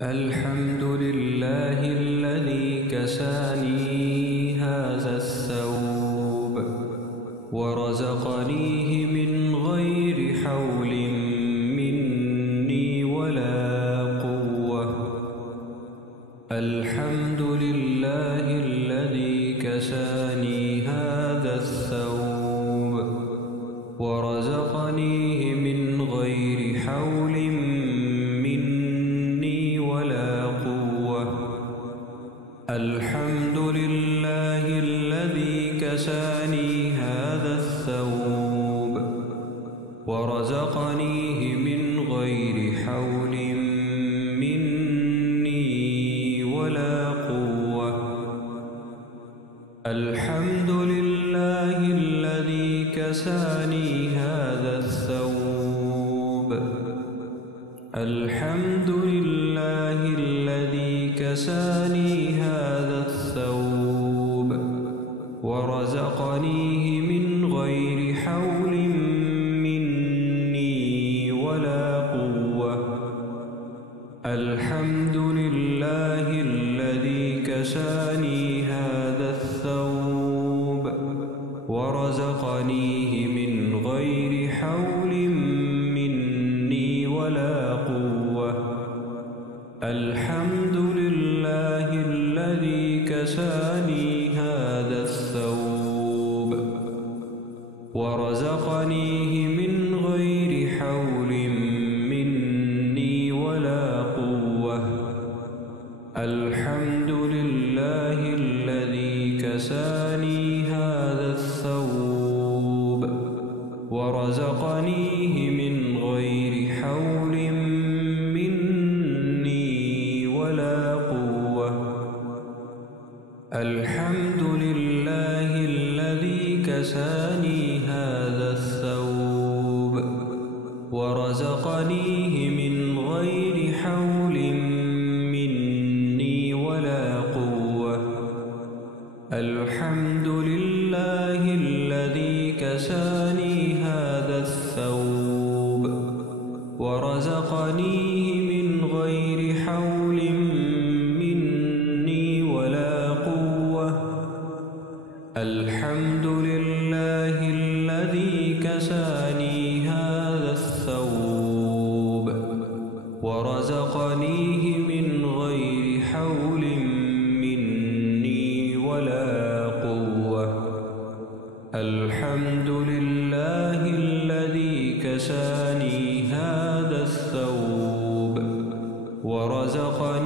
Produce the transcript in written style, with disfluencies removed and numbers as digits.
الحمد لله الذي كساني هذا الثوب ورزقنيه من غير حول مني ولا قوة. الحمد لله الذي كساني هذا الثوب ورزقنيه من غير حول مني ولا قوة. الحمد لله الذي كساني هذا الثوب ورزقنيه من غير حول مني ولا قوة. الحمد لله الذي كساني هذا الثوب. الحمد لله الذي كساني هذا الثوب ورزقنيه من غير حول مني ولا قوة. الحمد لله الذي كساني هذا الثوب ورزقنيه من غير حول مني ولا قوة. الحمد لله الذي كساني هذا الثوب ورزقنيه من غير حول مني ولا قوة. الحمد لله الذي كساني هذا الثوب ورزقنيه من غير حول مني ولا قوة. الحمد لله الذي كساني هذا الثوب ورزقنيه من غير حول مني ولا قوة. الحمد لله الذي كساني هذا الثوب ورزقنيه من غير حول مني ولا قوة. الحمد لله الذي كساني هذا الثوب ورزقنيه من غير حول مني ولا قوة. الحمد لله الذي كساني هذا الثوب ورزقنيه